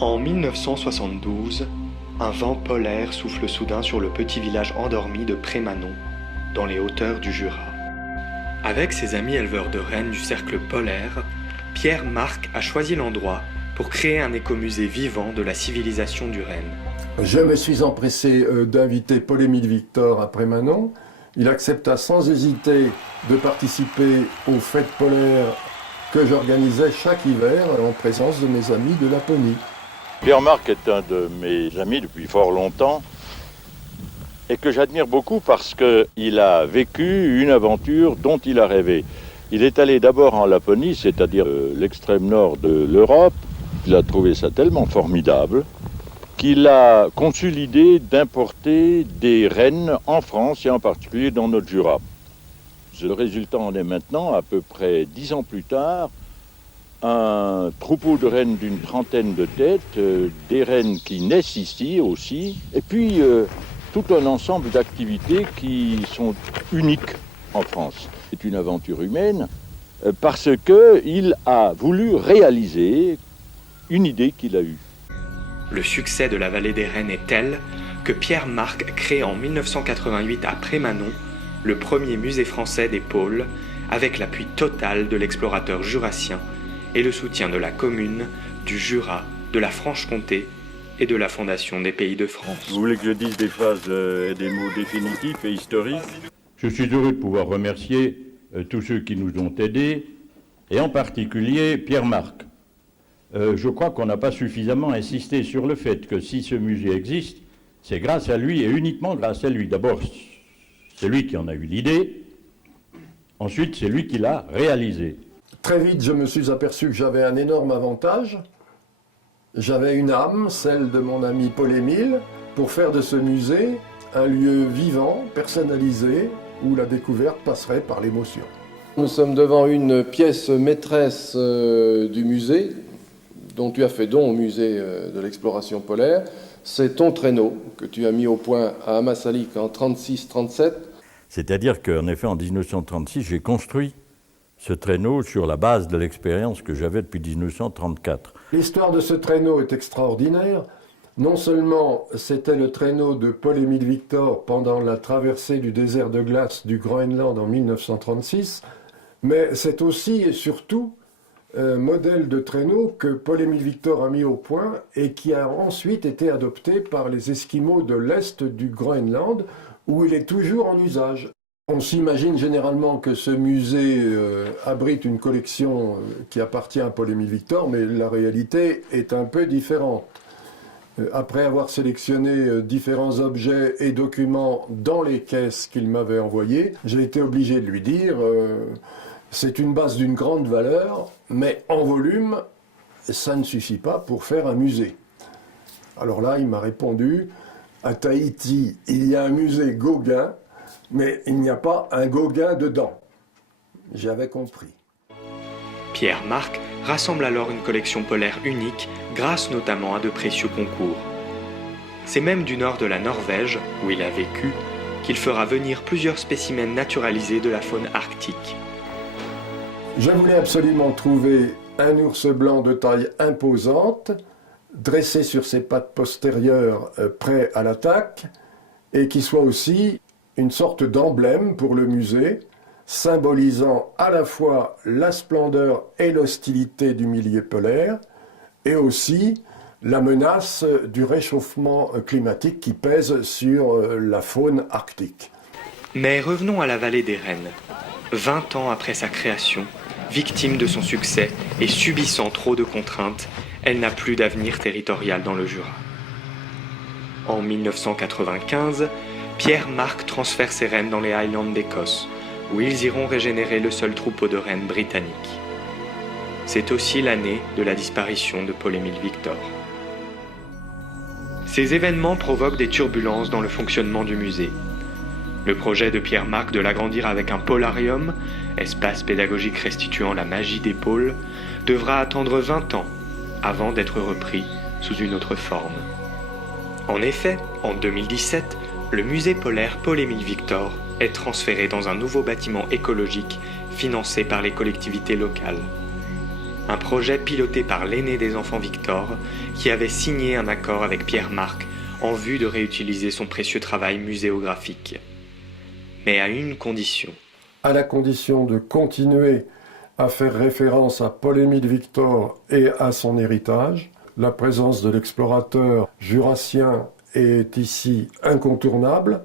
En 1972, un vent polaire souffle soudain sur le petit village endormi de Prémanon, dans les hauteurs du Jura. Avec ses amis éleveurs de rennes du cercle polaire, Pierre Marc a choisi l'endroit pour créer un écomusée vivant de la civilisation du renne. Je me suis empressé d'inviter Paul-Émile Victor à Prémanon. Il accepta sans hésiter de participer aux fêtes polaires que j'organisais chaque hiver en présence de mes amis de Laponie. Pierre Marc est un de mes amis depuis fort longtemps et que j'admire beaucoup parce qu'il a vécu une aventure dont il a rêvé. Il est allé d'abord en Laponie, c'est-à-dire l'extrême nord de l'Europe. Il a trouvé ça tellement formidable qu'il a conçu l'idée d'importer des rennes en France et en particulier dans notre Jura. Le résultat en est maintenant, à peu près 10 ans plus tard, un troupeau de rennes d'une trentaine de têtes, des rennes qui naissent ici aussi, et puis tout un ensemble d'activités qui sont uniques en France. C'est une aventure humaine parce qu'il a voulu réaliser une idée qu'il a eue. Le succès de la vallée des rennes est tel que Pierre Marc crée en 1988 à Prémanon le premier musée français des pôles avec l'appui total de l'explorateur jurassien et le soutien de la commune, du Jura, de la Franche-Comté et de la Fondation des Pays de France. Vous voulez que je dise des phrases et des mots définitifs et historiques ? Je suis heureux de pouvoir remercier tous ceux qui nous ont aidés, et en particulier Pierre Marc. Je crois qu'on n'a pas suffisamment insisté sur le fait que si ce musée existe, c'est grâce à lui et uniquement grâce à lui. D'abord, c'est lui qui en a eu l'idée, ensuite c'est lui qui l'a réalisé. Très vite, je me suis aperçu que j'avais un énorme avantage. J'avais une âme, celle de mon ami Paul-Émile, pour faire de ce musée un lieu vivant, personnalisé, où la découverte passerait par l'émotion. Nous sommes devant une pièce maîtresse du musée, dont tu as fait don au musée de l'exploration polaire. C'est ton traîneau que tu as mis au point à Ammassalik en 36-37. C'est-à-dire qu'en effet, en 1936, j'ai construit ce traîneau sur la base de l'expérience que j'avais depuis 1934. L'histoire de ce traîneau est extraordinaire. Non seulement c'était le traîneau de Paul-Émile Victor pendant la traversée du désert de glace du Groenland en 1936, mais c'est aussi et surtout un modèle de traîneau que Paul-Émile Victor a mis au point et qui a ensuite été adopté par les Esquimaux de l'Est du Groenland, où il est toujours en usage. On s'imagine généralement que ce musée abrite une collection qui appartient à Paul-Émile Victor, mais la réalité est un peu différente. Après avoir sélectionné différents objets et documents dans les caisses qu'il m'avait envoyées, j'ai été obligé de lui dire c'est une base d'une grande valeur, mais en volume, ça ne suffit pas pour faire un musée. Alors là, il m'a répondu à Tahiti, il y a un musée Gauguin, mais il n'y a pas un Gauguin dedans. J'avais compris. Pierre Marc rassemble alors une collection polaire unique grâce notamment à de précieux concours. C'est même du nord de la Norvège, où il a vécu, qu'il fera venir plusieurs spécimens naturalisés de la faune arctique. Je voulais absolument trouver un ours blanc de taille imposante, dressé sur ses pattes postérieures, prêt à l'attaque, et qui soit aussi une sorte d'emblème pour le musée, symbolisant à la fois la splendeur et l'hostilité du milieu polaire, et aussi la menace du réchauffement climatique qui pèse sur la faune arctique. Mais revenons à la vallée des rennes. 20 ans après sa création, victime de son succès et subissant trop de contraintes, elle n'a plus d'avenir territorial dans le Jura. En 1995, Pierre Marc transfère ses rennes dans les Highlands d'Écosse, où ils iront régénérer le seul troupeau de rennes britanniques. C'est aussi l'année de la disparition de Paul-Émile Victor. Ces événements provoquent des turbulences dans le fonctionnement du musée. Le projet de Pierre Marc de l'agrandir avec un polarium, espace pédagogique restituant la magie des pôles, devra attendre 20 ans avant d'être repris sous une autre forme. En effet, en 2017, le musée polaire Paul-Émile Victor est transféré dans un nouveau bâtiment écologique financé par les collectivités locales. un projet piloté par l'aîné des enfants Victor, qui avait signé un accord avec Pierre Marc en vue de réutiliser son précieux travail muséographique. Mais à une condition. À la condition de continuer à faire référence à Paul-Émile Victor et à son héritage. La présence de l'explorateur jurassien est ici incontournable.